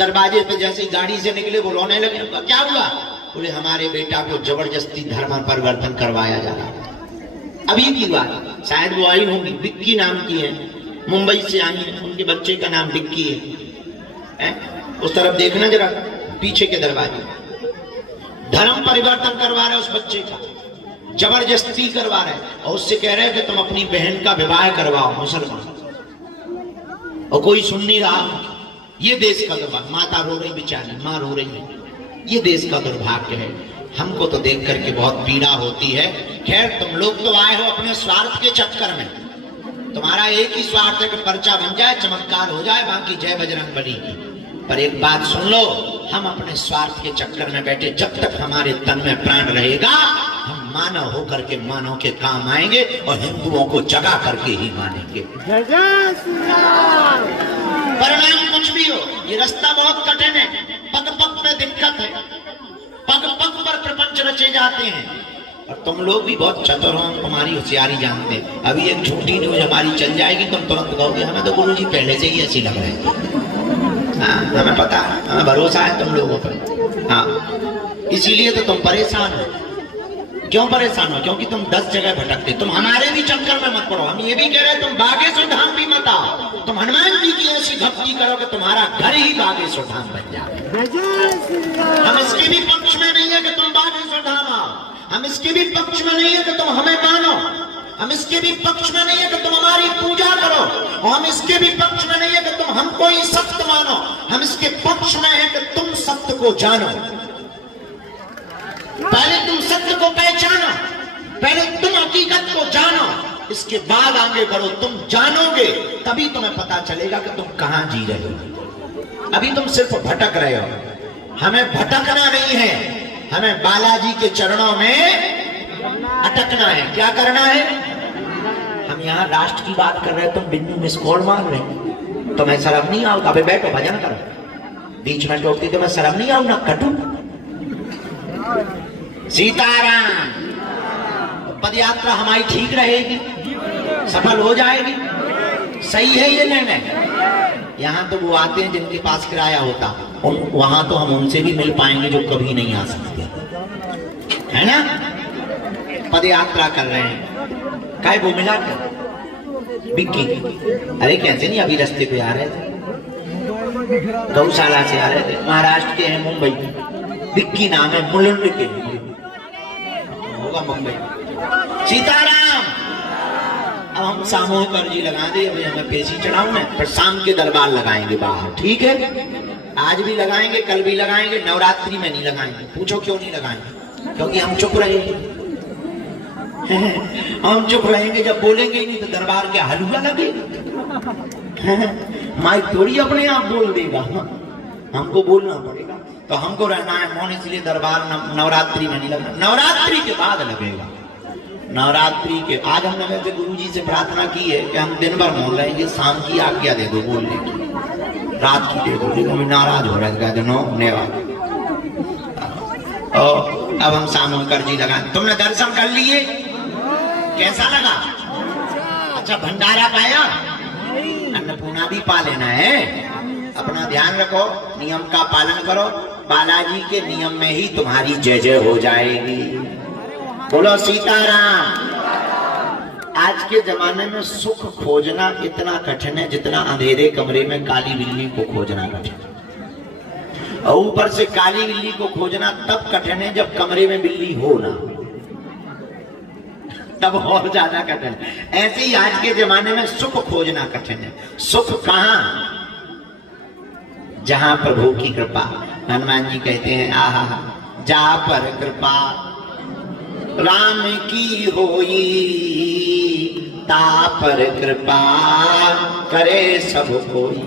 दरवाजे पे जैसे ही गाड़ी से निकले वो रोने लगे। क्या हुआ? बोले हमारे बेटा को जबरदस्ती धर्म परिवर्तन करवाया जा रहा है। अभी की बात, शायद वो आई होंगी, विक्की नाम की है, मुंबई से आई है, उनके बच्चे का नाम विक्की है? उस तरफ देखना जरा, पीछे के दरवाजे धर्म परिवर्तन करवा रहे उस बच्चे का, जबरदस्ती करवा रहे और उससे कह रहे कि तुम अपनी बहन का विवाह करवाओ मुसलमान, और कोई सुन नहीं रहा। ये देश का दुर्भाग्य, माता रो रही बेचारी, माँ रो रही है, ये देश का दुर्भाग्य है। हमको तो देख करके बहुत पीड़ा होती है। खैर तुम लोग तो आए हो अपने स्वार्थ के चक्कर में, तुम्हारा एक ही स्वार्थ है कि पर्चा बन जाए, चमत्कार हो जाए, बाकी जय बजरंगबली की। पर एक बात सुन लो, हम अपने स्वार्थ के चक्कर में बैठे, जब तक हमारे तन में प्राण रहेगा हम मानव होकर के मानव के काम आएंगे और हिंदुओं को जगा करके ही मानेंगे। परिणाम कुछ भी हो, ये रास्ता बहुत कठिन है, पग पग पे दिक्कत है, पग पग पर प्रपंच रचे जाते हैं। और तुम लोग भी बहुत चतुर हो, तुम्हारी होशियारी जानते हैं। अभी एक झूठी न्यूज हमारी चल जाएगी, तुम तुरंत कहोगे हमें तो गुरुजी पहले से ही ऐसी लग रहे हैं। हाँ, हमें पता है, हमें भरोसा है तुम लोगों पर। हाँ, इसीलिए तो तुम परेशान हो। क्यों परेशान हो? क्योंकि तुम 10 जगह भटकते। तुम हमारे भी चक्कर में मत पड़ो। हम ये भी कह रहे हैं तुम बागेश्वर धाम भी मत आओ, तुम हनुमान जी की ऐसी भक्ति करो कि तुम्हारा घर ही बागेश्वर धाम बन जाए। हम इसके भी पक्ष में नहीं है कि तुम बागेश्वर धाम आओ, हम इसके भी पक्ष में नहीं है कि तुम हमें मानो, हम इसके भी पक्ष में नहीं है कि तुम हमारी पूजा करो, और हम इसके भी पक्ष में नहीं है कि तुम हमको ही सत्य मानो। हम इसके पक्ष में है कि तुम सत्य को जानो। पहले तुम सत्य को पहचानो, पहले तुम हकीकत को जानो, इसके बाद आगे बढ़ो। तुम जानोगे तभी तुम्हें पता चलेगा कि तुम कहां जी रहे हो। अभी तुम सिर्फ भटक रहे हो। हमें भटकना नहीं है, हमें बालाजी के चरणों में अटकना है। क्या करना है? हम यहाँ राष्ट्र की बात कर रहे हैं, तुम बिंदु मिस कॉल मार रहे हो। तुम्हें शर्म नहीं आओ? अबे बैठो, भजन करो। बीच में टोकती तुम्हें शर्म नहीं आओ? ना कटू। सीताराम। पद यात्रा हमारी ठीक रहेगी, सफल हो जाएगी। सही है ये निर्णय। यहाँ तो वो आते हैं जिनके पास किराया होता, वहां तो हम उनसे भी मिल पाएंगे जो कभी नहीं आ सकते, है ना? पद यात्रा कर रहे हैं, काय वो मिला क्या? बिक्की। अरे कैसे नहीं, अभी रास्ते पे आ रहे थे, गौशाला से आ रहे थे, महाराष्ट्र के हैं, मुंबई। बिक्की नाम है, मुलुंड के होगा मुंबई। सीताराम। अब हम सामूहिक अर्जी लगा दे, अभी हमें पेशी चढ़ाऊं मैं, पर शाम के दरबार लगाएंगे बाहर, ठीक है? आज भी लगाएंगे, कल भी लगाएंगे, नवरात्रि में नहीं लगाएंगे। पूछो क्यों नहीं लगाएंगे? क्योंकि हम चुप रहेंगे। हम चुप रहेंगे, जब बोलेंगे ही नहीं तो दरबार के हलवा लगेगा। माइक थोड़ी अपने आप बोल देगा, हमको बोलना पड़ेगा। तो हमको रहना है मौन, इसलिए दरबार नवरात्रि में नहीं लगना, नवरात्रि के बाद लगेगा। नवरात्रि के आज हमने वैसे गुरुजी से प्रार्थना की है कि हम दिन भर मौन रहेंगे, शाम की आज्ञा दे दो बोलने की, रात की दे दो, लेकिन नाराज हो रहा है, नो नेवाद। अब हम सामूहिक अर्जी लगाए। तुमने दर्शन कर लिए, कैसा लगा? अच्छा, भंडारा पाया? अन्नपूर्णा भी पा लेना है। अपना ध्यान रखो, नियम का पालन करो, बालाजी के नियम में ही तुम्हारी जय जय हो जाएगी। बोलो सीताराम। आज के जमाने में सुख खोजना इतना कठिन है जितना अंधेरे कमरे में काली बिल्ली को खोजना कठिन है। और ऊपर से काली बिल्ली को खोजना तब कठिन है जब कमरे में बिल्ली हो ना, तब और ज्यादा कठिन है। ऐसे ही आज के जमाने में सुख खोजना कठिन है। सुख कहां? जहां प्रभु की कृपा। हनुमान जी कहते हैं, आहा जा पर कृपा राम की होई, ता पर कृपा करे सब कोई।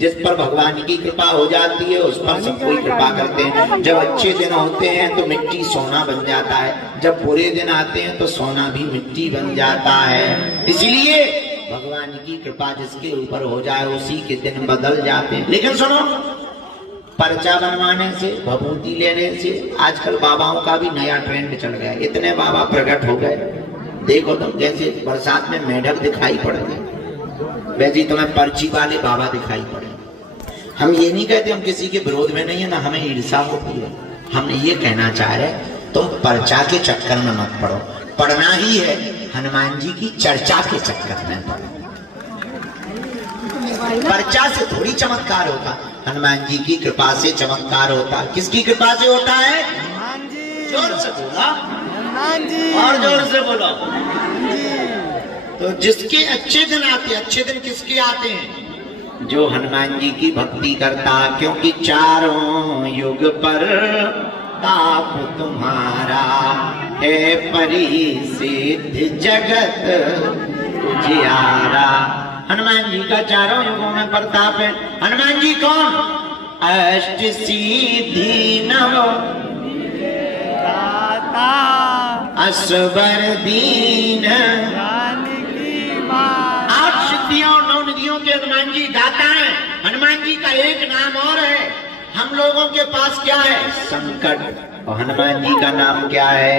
जिस पर भगवान की कृपा हो जाती है उस पर सब कोई कृपा करते हैं। जब अच्छे दिन होते हैं तो मिट्टी सोना बन जाता है, जब बुरे दिन आते हैं तो सोना भी मिट्टी बन जाता है। इसलिए भगवान की कृपा जिसके ऊपर हो जाए उसी के दिन बदल जाते हैं। लेकिन सुनो, पर्चा बनवाने से, भभूति लेने से आजकल बाबाओं का भी नया ट्रेंड चल गया। इतने बाबा प्रकट हो गए, देखो तुम जैसे बरसात में मेढक दिखाई पड़ गए, वैसे तुम्हें पर्ची वाले बाबा दिखाई पड़े। हम ये नहीं कहते हम किसी के विरोध में नहीं है, ना हमें ईर्ष्या होती है। हम ये कहना चाह रहे तुम पर्चा के चक्कर में मत पड़ो, पढ़ना ही है हनुमान जी की चर्चा के चक्कर में पड़ो। पर्चा से थोड़ी चमत्कार होता, हनुमान जी की कृपा से चमत्कार होता। किसकी कृपा से होता है? हनुमान जी। जोर से बोला, हनुमान जी। और जोर से बोलो। तो जिसके अच्छे दिन आते, अच्छे दिन किसके आते हैं? जो हनुमान जी की भक्ति करता, क्योंकि चारों युग पर ताप तुम्हारा है परिसिद्ध जगत उजियारा। हनुमान जी का चारों युगों में प्रताप है। हनुमान जी कौन? अष्ट सिद्धि नव असबर दीन, 8 सिद्धियों 9 निधियों के हनुमान जी दाता हैं। हनुमान जी का एक नाम और है, हम लोगों के पास क्या है? संकट। और हनुमान जी का नाम क्या है?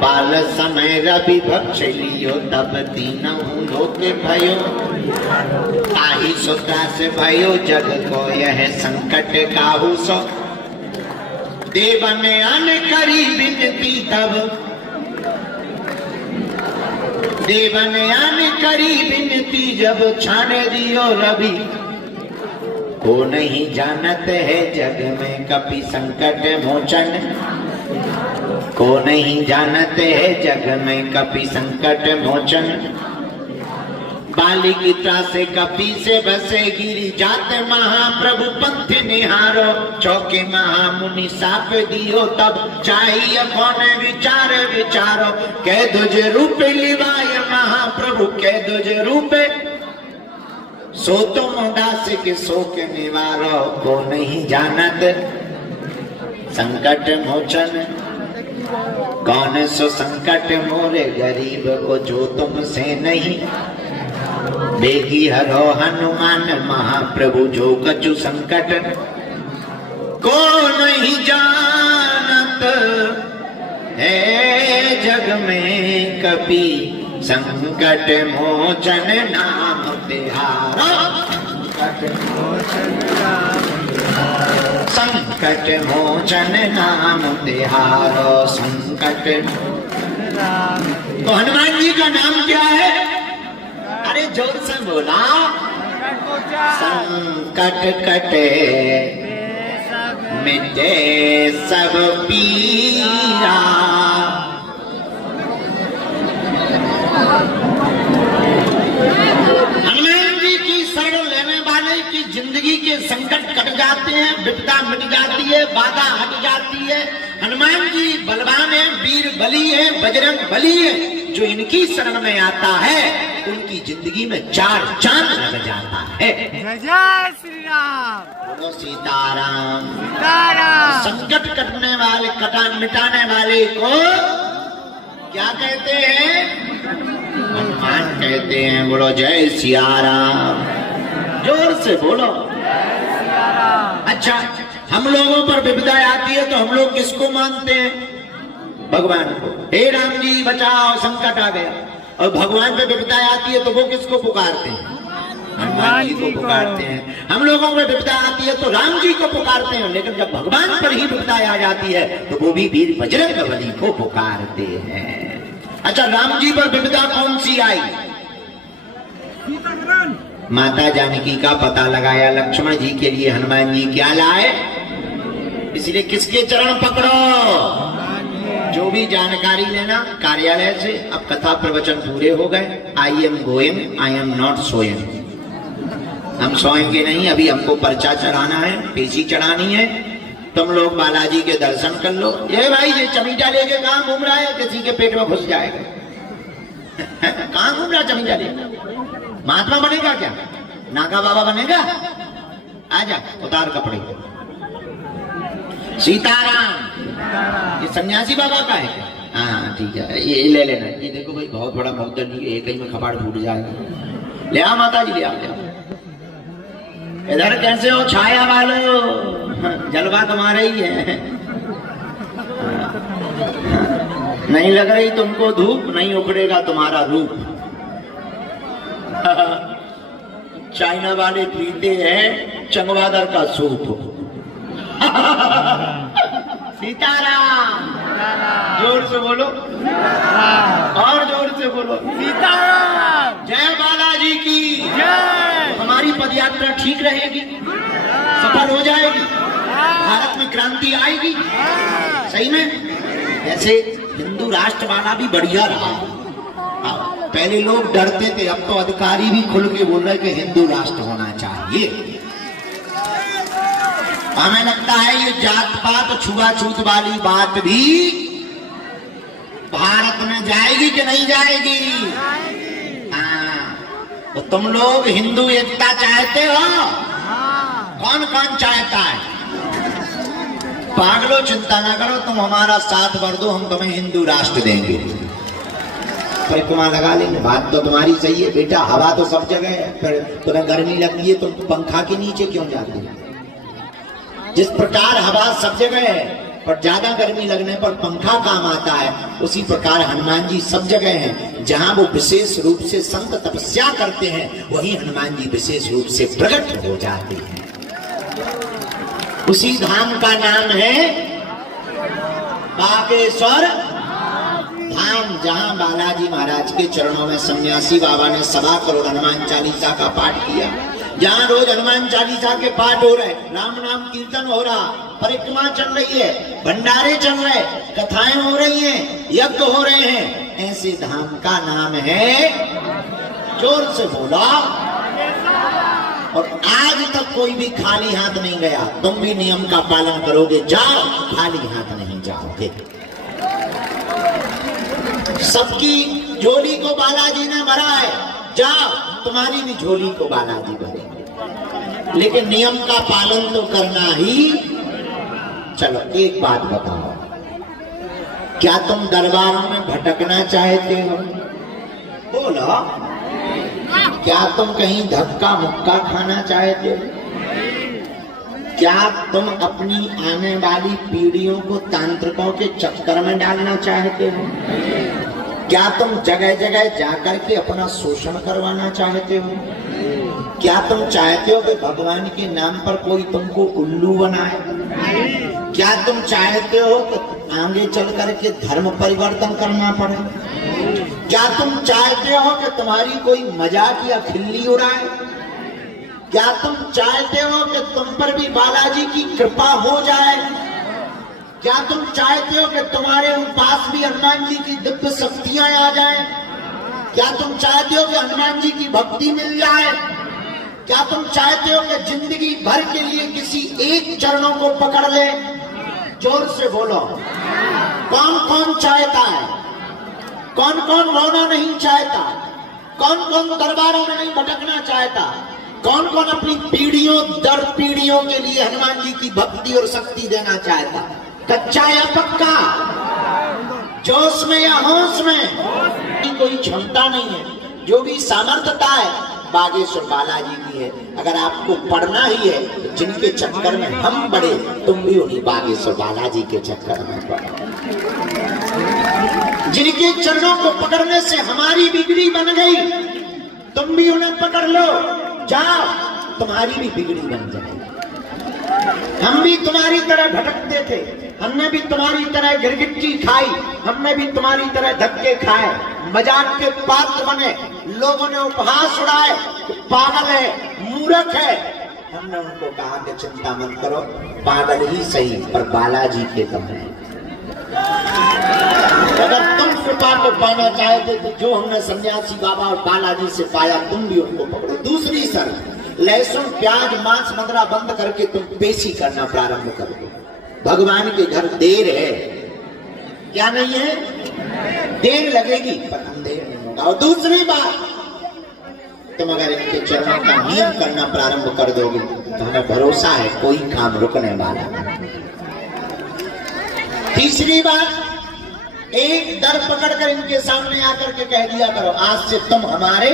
बाल समय रवि भक्ष लियो तब तीनों लोक भयो, आही सुता से भयो जग को यह संकट काहू सो। देवन अन करी विनती तब, देवन अन करी विनती जब छाने दियो रवि, को नहीं जानत है जग में कपि संकट मोचन, को नहीं जानत है जग में कपि संकट मोचन। बालिक त्रासे कपि से बसे गिरी जाते महाप्रभु पंथ निहारो, चौके महामुनि साप दियो तब चाहिए कौन विचार विचारो। कह दुज रूप लिवाय महाप्रभु कह दुज रूपे, सो तुम दास के शोक निवारो, को नहीं जानत संकट मोचन। कौन सो संकट मोरे गरीब को जो तुमसे नहीं, देखी हरो हनुमान महाप्रभु जो कछु संकट, को नहीं जानत है जग में कपि संकट मोचन नाम तिहारो। संकट मोचन नाम तिहारो, संकट। तो हनुमान जी का नाम क्या है? अरे जोर से बोला। संकट कटे मिटे सब पीरा, हनुमान जी की शरण लेने वाले की जिंदगी के संकट कट जाते हैं, विपदा मिट जाती है, बाधा हट जाती है। हनुमान जी बलवान है, वीर बली है, बजरंग बली है। जो इनकी शरण में आता है उनकी जिंदगी में 4 चांद लग जाता है। जय जय श्री राम, बोलो सीताराम। सीताराम। संकट कटने वाले, मिटाने वाले को क्या कहते हैं? हनुमान कहते हैं। बोलो जय सिया राम, जोर से बोलो। अच्छा, हम लोगों पर विपदा आती है तो हम लोग किसको मानते हैं? भगवान को। हे राम जी बचाओ, संकट आ गया। और भगवान पे विपदा आती है तो वो किसको पुकारते हैं? हनुमान जी को पुकारते हैं। हम लोगों में विपदा आती है तो राम जी को पुकारते हैं, लेकिन जब भगवान पर ही विपदा आ जाती है तो वो भी वीर बजरंग बली को पुकारते हैं। अच्छा, राम जी पर विपदा कौन सी आई? माता जानकी का पता लगाया, लक्ष्मण जी के लिए हनुमान जी क्या लाए? इसलिए किसके चरण पकड़ो? जो भी जानकारी लेना कार्यालय से। अब कथा प्रवचन पूरे हो गए। I am going, I am not sowing. हम सोएंगे नहीं, अभी हमको पर्चा चढ़ाना है, पेशी चढ़ानी है। तुम लोग बालाजी के दर्शन कर लो। ये भाई ये चमीटा लेके कहाँ घूम रहा है? किसी के पेट में घुस जाएगा। कहाँ घूम रहा चमीटा लेके? महात्मा बनेगा क्या? नागा बाबा बनेगा? आजा, उतार कपड़े। सीताराम। ये सन्यासी बाबा का है क्या? हाँ ठीक है, ये ले लेना। ये देखो भाई, बहुत बड़ा मकदर नहीं, एक ही में कपाड़ फूट जाएगा। ले आओ माता जी, ले आओ, ले आओ। इधर कैसे हो छाया वालों? जलवा तुम्हारे ही है। नहीं लग रही तुमको धूप, नहीं उखड़ेगा तुम्हारा रूप। चाइना वाले पीते हैं चंगवादर का सूप। सीताराम, जोर से बोलो और जोर से बोलो। सीताराम, जय बालाजी की जय। हमारी पदयात्रा ठीक रहेगी, सफल हो जाएगी, भारत में क्रांति आएगी। सही में वैसे हिंदू राष्ट्र वाला भी बढ़िया रहा। पहले लोग डरते थे, अब तो अधिकारी भी खुल के बोल रहे कि हिंदू राष्ट्र होना चाहिए। हमें लगता है ये जात पात छुआछूत वाली बात भी भारत में जाएगी कि नहीं जाएगी? हाँ, तो तुम लोग हिंदू एकता चाहते हो? कौन कौन चाहता है? पागलो, चिंता ना करो, तुम हमारा साथ भर दो, हम तुम्हें हिंदू राष्ट्र देंगे। परिक्रमा लगा लेंगे। बात तो तुम्हारी सही है बेटा, हवा तो सब जगह है, फिर तुम्हें गर्मी लगती है तुम पंखा के नीचे क्यों जाती हो? जिस प्रकार हवा सब जगह है पर ज्यादा गर्मी लगने पर पंखा काम आता है, उसी प्रकार हनुमान जी सब जगह हैं। जहां वो विशेष रूप से संत तपस्या करते हैं, वहीं हनुमान जी विशेष रूप से प्रकट हो जाते हैं। उसी धाम का नाम है बागेश्वर धाम, जहां बालाजी महाराज के चरणों में सन्यासी बाबा ने 1.25 करोड़ हनुमान चालीसा का पाठ किया। जहां रोज हनुमान चालीसा के पाठ हो रहे, राम नाम कीर्तन हो रहा, परिक्रमा चल रही है, भंडारे चल रहे, कथाएं हो रही हैं, यज्ञ हो रहे हैं, ऐसे धाम का नाम है, जोर से बोला। और आज तक कोई भी खाली हाथ नहीं गया। तुम भी नियम का पालन करोगे, जाओ, खाली हाथ नहीं जाओगे। सबकी झोली को बालाजी ने भरा है, जाओ, तुम्हारी भी झोली को बालाजी भरेंगे। लेकिन नियम का पालन तो करना ही। चलो एक बात बताओ, क्या तुम दरबारों में भटकना चाहते हो? बोलो, क्या तुम कहीं धक्का मुक्का खाना चाहते हो? क्या तुम अपनी आने वाली पीढ़ियों को तांत्रिकों के चक्कर में डालना चाहते हो? क्या तुम जगह जगह जाकर के अपना शोषण करवाना चाहते हो? क्या तुम चाहते हो कि भगवान के नाम पर कोई तुमको उल्लू बनाए? क्या तुम चाहते हो कि आगे चल करके धर्म परिवर्तन करना पड़े? क्या तुम चाहते हो कि तुम्हारी कोई मजाक या खिल्ली उड़ाए? क्या तुम चाहते हो कि तुम पर भी बालाजी की कृपा हो जाए? क्या तुम चाहते हो कि तुम्हारे पास भी हनुमान जी की दिव्य शक्तियां आ जाएं? क्या तुम चाहते हो कि हनुमान जी की भक्ति मिल जाए? क्या तुम चाहते हो कि जिंदगी भर के लिए किसी एक चरणों को पकड़ ले? जोर से बोलो, कौन कौन चाहता है? कौन कौन रोना नहीं चाहता? कौन कौन दरबारों में नहीं भटकना चाहता? कौन कौन अपनी पीढ़ियों दर पीढ़ियों के लिए हनुमान जी की भक्ति और शक्ति देना चाहता? कच्चा या पक्का, जोश में या होश में? कोई क्षमता नहीं है, जो भी सामर्थ्यता है बागेश्वर बालाजी की है। अगर आपको पढ़ना ही है तो जिनके चक्कर में हम पढ़े, तुम भी उन्हीं बागेश्वर बालाजी के चक्कर में पढ़ो। जिनके चरणों को पकड़ने से हमारी बिगड़ी बन गई, तुम भी उन्हें पकड़ लो, जाओ, तुम्हारी भी बिगड़ी बन जाएगी। हम भी तुम्हारी तरह भटकते थे, हमने भी तुम्हारी तरह गिरगिट्टी खाई, हमने भी तुम्हारी तरह धक्के खाए, मजाक के पात्र बने, लोगों ने उपहास उड़ाए, पागल है, मूर्ख है। हमने उनको कहा कि चिंता मत करो, पागल ही सही पर बालाजी के तुम हैं। अगर तुम कृपा को पाना चाहते तो जो हमने सन्यासी बाबा और बालाजी से पाया, तुम भी उनको पकड़ो। दूसरी शर्त, लहसुन प्याज मांस मदिरा बंद करके तुम पेशी करना प्रारंभ कर दो। भगवान के घर देर है, क्या नहीं है? देर लगेगी पर अंधेर नहीं होगा। और दूसरी बात, तुम अगर इनके चरणों का नियम करना प्रारंभ कर दोगे तो हमें भरोसा है कोई काम रुकने वाला नहीं। तीसरी बात, एक दर पकड़कर इनके सामने आकर के कह दिया करो, आज से तुम हमारे,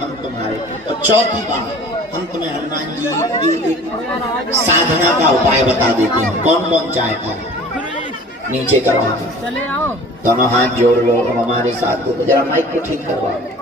हम तुम्हारे। और चौथी बात, हम तुम्हें हनुमान जी की एक साधना का उपाय बता देते हैं। कौन कौन चाहता है? नीचे करो, दोनों हाथ जोड़ लो, हम हमारे साथ हो। जरा माइक को ठीक करवाओ।